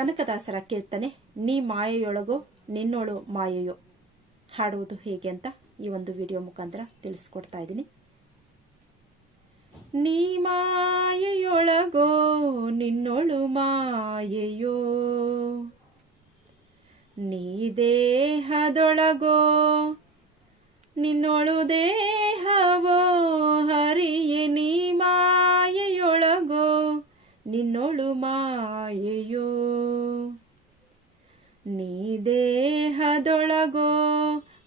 ಕನಕದಾಸರ ಕೀರ್ತನೆ ನೀ ಮಾಯೆಯೊಳಗೋ ನಿನ್ನೋಳು ಮಾಯೆಯೋ ಹಾಡುವುದು ಹೇಗೆ ಅಂತ ಈ ಒಂದು ವಿಡಿಯೋ ಮುಖಾಂತರ ತಿಳಿಸ್ಕೊಡ್ತಾ ಇದ್ದೀನಿ. ನೀ ಮಾಯೆಯೊಳಗೋ ನಿನ್ನೋಳು ಮಾಯೆಯೋ, ನೀ ದೇಹದೊಳಗೋ ನಿನ್ನೋಳು ದೇಹವೋ, ಹರಿಯೇ ನೀ ಮಾಯೆಯೊಳಗೋ ನಿನ್ನೋಳು ಮಾಯೆಯೋ. ನೀ ದೇಹದೊಳಗೋ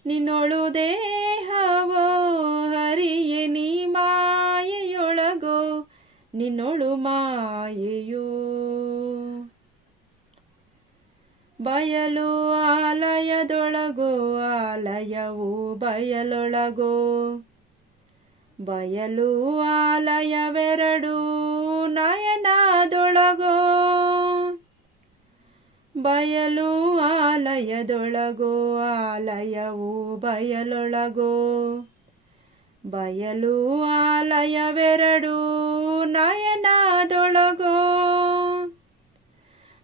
ನಿನ್ನೋಳು ದೇಹವೋ, ಹರಿಯೇ ನೀ ಮಾಯೆಯೊಳಗೋ ನಿನ್ನೋಳು ಮಾಯೆಯೋ. ಬಯಲು ಆಲಯದೊಳಗೋ ಆಲಯವು ಬಯಲೊಳಗೋ, ಬಯಲು ಆಲಯವೆರಡು ನಯನದೊಳಗೋ. ಬಯಲು ಆಲಯದೊಳಗೋ ಆಲಯವು ಬಯಲೊಳಗೋ, ಬಯಲು ಆಲಯವೆರಡು ನಯನದೊಳಗೋ.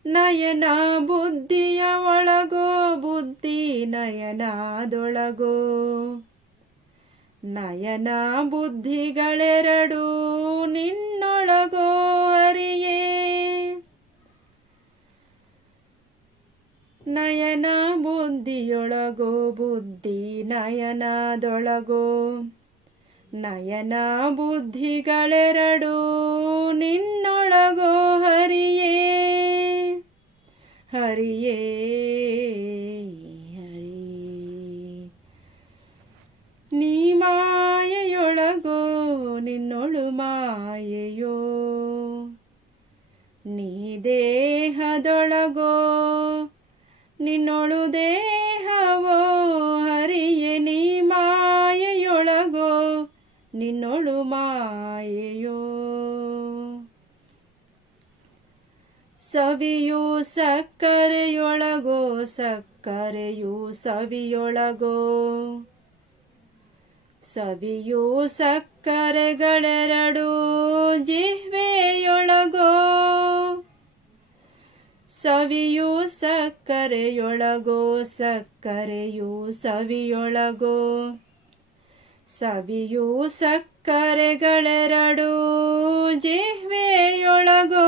ನಯನ ಬುದ್ಧಿಯ ಒಳಗೋ ಬುದ್ಧಿ ನಯನದೊಳಗೋ, ನಯನ ಬುದ್ಧಿಗಳೆರಡು ನಿನ್ನೊಳಗೋ ಹರಿಯೇ. ನಯನ ಬುದ್ಧಿಯೊಳಗೋ ಬುದ್ಧಿ ನಯನದೊಳಗೋ, ನಯನ ಬುದ್ಧಿಗಳೆರಡು ನಿನ್ನೊಳಗೋ ಹರಿಯೇ. ಹರಿಯೇ ಹರಿ. ನೀ ಮಾಯೆಯೊಳಗೋ ನಿನ್ನೋಳು ಮಾಯೆಯೋ, ನೀ ದೇಹದೊಳಗೋ ನಿನ್ನೋಳು ದೇಹವೋ, ಹರಿಯೇ ನೀ ಮಾಯೆಯೊಳಗೋ ನಿನ್ನೋಳು ಮಾಯೆಯೋ. ಸವಿಯು ಸಕ್ಕರೆಯೊಳಗೋ ಸಕ್ಕರೆಯು ಸವಿಯೊಳಗೋ, ಸವಿಯು ಸಕ್ಕರೆಗಳೆರಡು ಜಿಹ್ವೆಯೊಳಗೋ. ಸವಿಯು ಸಕ್ಕರೆಯೊಳಗೋ ಸಕ್ಕರೆಯು ಸವಿಯೊಳಗೋ, ಸವಿಯು ಸಕ್ಕರೆಗಳೆರಡು ಜಿಹ್ವೆಯೊಳಗೋ.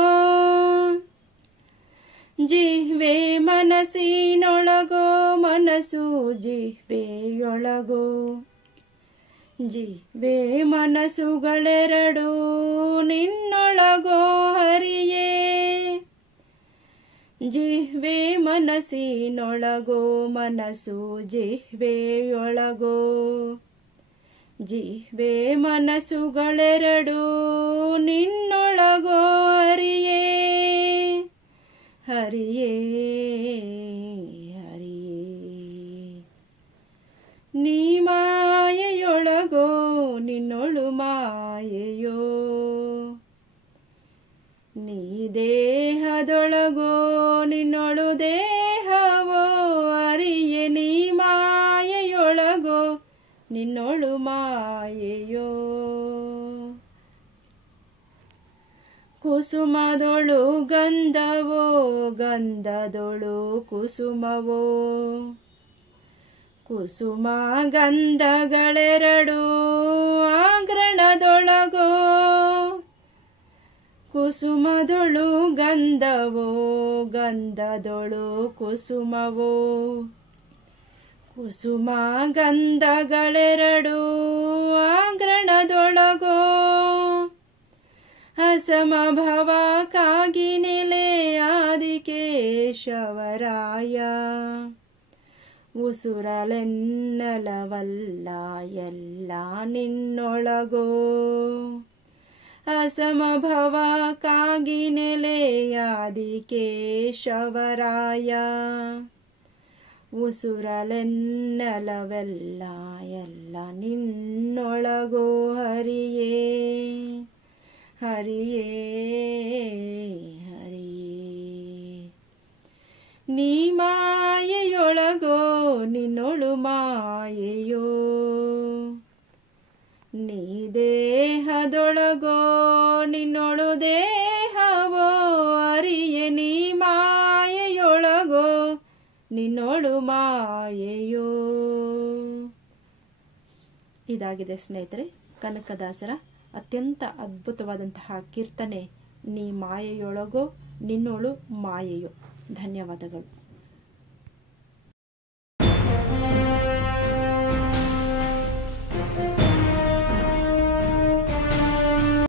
ಜಿಹ್ವೆ ಮನಸ್ಸಿನೊಳಗೋ ಮನಸ್ಸು ಜಿಹ್ವೆಯೊಳಗೋ, ಜಿಹ್ವೆ ಮನಸ್ಸುಗಳೆರಡು ನಿನ್ನೊಳಗೋ ಹರಿಯೇ. ಜಿಹ್ವೆ ಮನಸ್ಸಿನೊಳಗೋ ಮನಸ್ಸು ಜಿಹ್ವೆಯೊಳಗೋ, ಜಿಹ್ವೆ ಮನಸ್ಸುಗಳೆರಡು ನಿನ್ನೊಳಗೋ ಹರಿಯೇ. ಹರಿಯೇ ಹರಿಯೇ. ನೀ ಮಾಯೆಯೊಳಗೋ ನಿನ್ನೋಳು ಮಾಯೆಯೋ, ನೀ ದೇಹದೊಳಗೋ ನಿನ್ನೋಳು ದೇಹವೋ, ಹರಿಯೇ ನೀ ಮಾಯೆಯೊಳಗೋ ನಿನ್ನೋಳು ಮಾಯೆಯೋ. ಕುಸುಮದೊಳು ಗಂಧವೋ ಗಂಧದೊಳು ಕುಸುಮವೋ, ಕುಸುಮ ಗಂಧಗಳೆರಡು ಆಗ್ರಣದೊಳಗೋ. ಕುಸುಮದೊಳು ಗಂಧವೋ ಗಂಧದೊಳು ಕುಸುಮವೋ, ಕುಸುಮ ಗಂಧಗಳೆರಡು ಆಗ್ರಣದೊಳಗೋ. ಅಸಮಭವಕ್ಕಾಗಿ ನೆಲೆ ಆದಿಕೇಶವರಾಯ, ಉಸುರಲೆನ್ನಲವಲ್ಲ ಎಲ್ಲ ನಿನ್ನೊಳಗೋ. ಅಸಮಭವಕ್ಕಾಗಿ ನೆಲೆ ಆದಿಕೇಶವರಾಯ, ಉಸುರಲೆನ್ನಲವೆಲ್ಲ ಎಲ್ಲ ನಿನ್ನೊಳಗೋ ಹರಿಯೇ. ಹರಿಯೇ ಹರಿಯೇ. ನೀ ಮಾಯೆಯೊಳಗೋ ನಿನ್ನೋಳು ಮಾಯೆಯೋ, ನೀ ದೇಹದೊಳಗೋ ನಿನ್ನೋಳು ದೇಹವೋ, ಅರಿಯೆ ನೀ ಮಾಯ ನಿನ್ನೋಳು ಮಾಯೆಯೋ. ಇದಾಗಿದೆ ಸ್ನೇಹಿತರೆ ಕನಕದಾಸರ ಅತ್ಯಂತ ಅದ್ಭುತವಾದಂತಹ ಕೀರ್ತನೆ, ನೀ ಮಾಯೆಯೊಳಗೋ ನಿನ್ನೋಳು ಮಾಯೆಯೋ. ಧನ್ಯವಾದಗಳು.